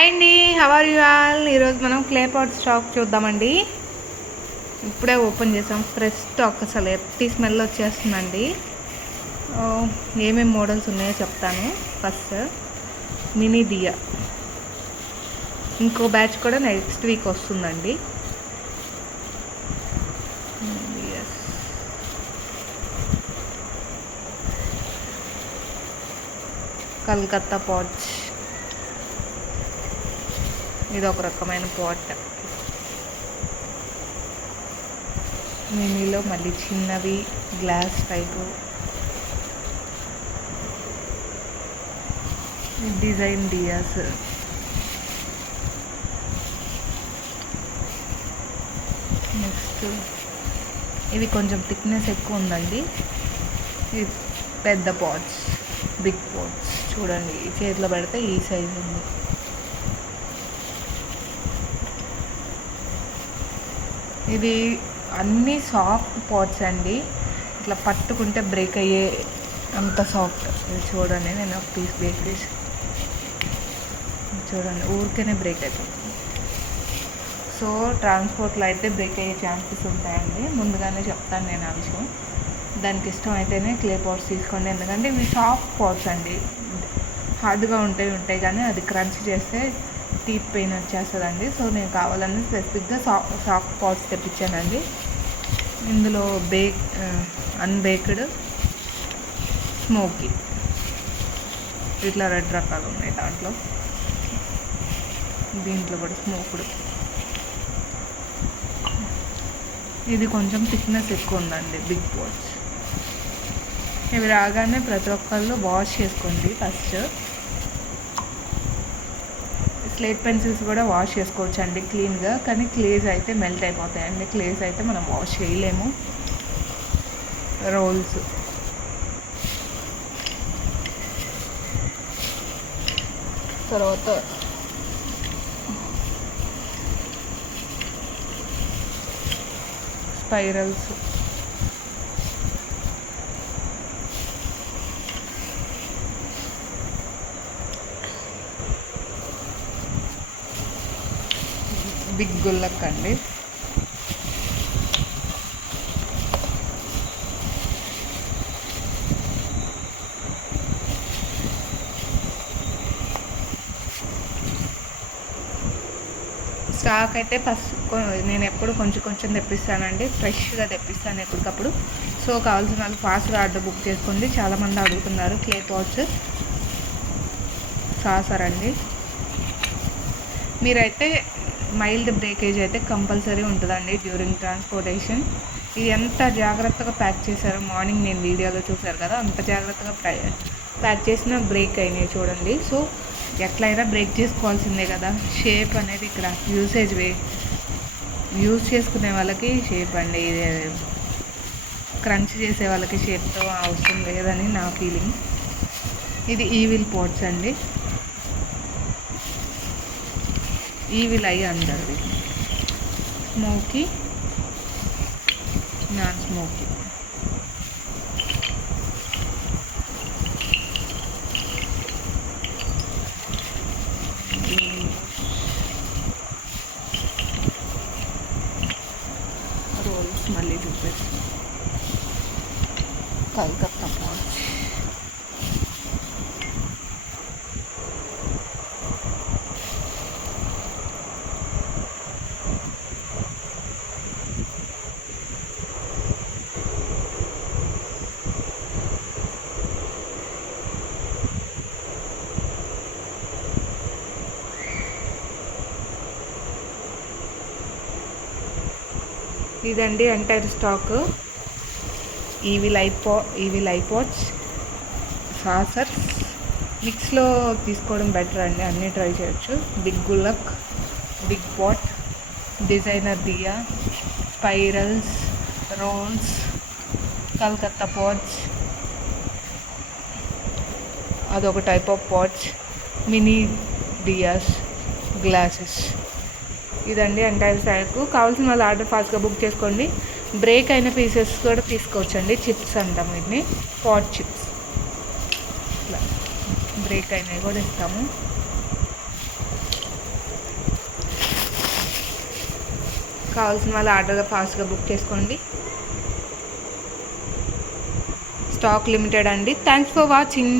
Hi అండి, how are you all. ఈరోజు మనం క్లే పాట్ స్టాక్ చూద్దామండి. ఇప్పుడే ఓపెన్ చేసాం. ఫ్రెష్ స్టాక్, అసలు ఎట్టి స్మెల్ వచ్చేస్తుందండి. ఏమేమి మోడల్స్ ఉన్నాయో చెప్తాను. ఫస్ట్ మినీ దియా, ఇంకో బ్యాచ్ కూడా నెక్స్ట్ వీక్ వస్తుందండి. కలకత్తా పాట్స్, ఇది ఒక రకమైన పాట్. మినీలో మళ్ళీ చిన్నవి glass type, design Dias, next ఇది కొంచెం థిక్నెస్ ఎక్కువ ఉందండి. ఇది పెద్ద పాట్స్, బిగ్ పాట్స్. చూడండి, ఈ చేతిలో పెడితే ఈ సైజు ఉంది. ఇది అన్నీ సాఫ్ట్ పాట్స్ అండి. ఇట్లా పట్టుకుంటే బ్రేక్ అయ్యే అంత సాఫ్ట్. ఇది చూడండి, నేను ఒక పీస్ బ్రేక్ చేసి చూడండి, ఊరికేనే బ్రేక్ అయిపోతుంది. సో ట్రాన్స్పోర్ట్లో అయితే బ్రేక్ అయ్యే ఛాన్సెస్ ఉంటాయండి. ముందుగానే చెప్తాను నేను ఆ విషయం. దానికి ఇష్టం అయితేనే క్లే పాట్స్ తీసుకోండి. ఎందుకంటే ఇవి సాఫ్ట్ పాట్స్ అండి. హార్డ్గా ఉంటాయి కానీ అది క్రంచ్ చేస్తే టీత్ పెయిన్ వచ్చేస్తుందండి. సో నేను కావాలని స్పెసిఫిక్గా సాఫ్ట్ పాట్స్ తెప్పించానండి. ఇందులో అన్బేక్డ్, స్మోకీ, ఇట్లా 2 రకాలు ఉన్నాయి. దీంట్లో కూడా స్మోక్డ్. ఇది కొంచెం థిక్నెస్ ఎక్కువ ఉందండి, బిగ్ పాట్స్. ఇవి రాగానే ప్రతి ఒక్కళ్ళు వాష్ చేసుకోండి. ఫస్ట్ స్లేట్ పెన్సిల్స్ కూడా వాష్ చేసుకోవచ్చు అండి క్లీన్గా. కానీ క్లేజ్ అయితే మెల్ట్ అయిపోతాయండి. క్లేజ్ అయితే మనం వాష్ చేయలేము. రోల్స్, తర్వాత స్పైరల్స్, బిగ్ గుల్లక్ అండి. స్టాక్ అయితే ఫస్ట్ నేను ఎప్పుడు కొంచెం తెప్పిస్తానండి. ఫ్రెష్గా తెప్పిస్తాను ఎప్పటికప్పుడు. సో కావాల్సిన వాళ్ళు ఫాస్ట్గా ఆర్డర్ బుక్ చేసుకోండి. చాలామంది అడుగుతున్నారు. క్లే పాట్స్, సాసర్ అండి. మీరైతే మైల్డ్ బ్రేకేజ్ అయితే కంపల్సరీ ఉంటుందండి డ్యూరింగ్ ట్రాన్స్పోర్టేషన్. ఇది ఎంత జాగ్రత్తగా ప్యాక్ చేశారో మార్నింగ్ నేను వీడియోలో చూశారు కదా, అంత జాగ్రత్తగా ప్యాక్ చేసిన బ్రేక్ అయినాయి చూడండి. సో ఎట్లయినా బ్రేక్ చేసుకోవాల్సిందే కదా. షేప్ అనేది ఇక్కడ యూజ్ చేసుకునే వాళ్ళకి షేప్ అండి. ఇది క్రంచ్ చేసే వాళ్ళకి షేప్తో అవసరం లేదని నా ఫీలింగ్. ఇది ఈవిల్ పాట్స్ అండి. ఈవిల్ ఐ అంటారు. Smoky, non smoky. రోల్స్ మళ్ళీ చూపిస్తాను. కలకత్తా పాట్స్, ఇదండి entire stock. Evil eye pots, saucers. మిక్స్లో తీసుకోవడం బెటర్ అండి, అన్నీ ట్రై చేయొచ్చు. Big gullak, big pot, designer diya, spirals, rolls, Calcutta pots, అదొక type of pots, mini diyas, glasses. ఇదండి ఎంటైర్ స్టాక్. కావాల్సిన వాళ్ళు ఆర్డర్ ఫాస్ట్గా బుక్ చేసుకోండి. బ్రేక్ అయిన పీసెస్ కూడా తీసుకోవచ్చండి. చిప్స్ అంటాం వీటిని, పాట్ చిప్స్. ఇట్లా బ్రేక్ అయినవి కూడా ఇస్తాము. కావాల్సిన వాళ్ళు ఆర్డర్గా ఫాస్ట్గా బుక్ చేసుకోండి. స్టాక్ లిమిటెడ్ అండి. Thanks for watching.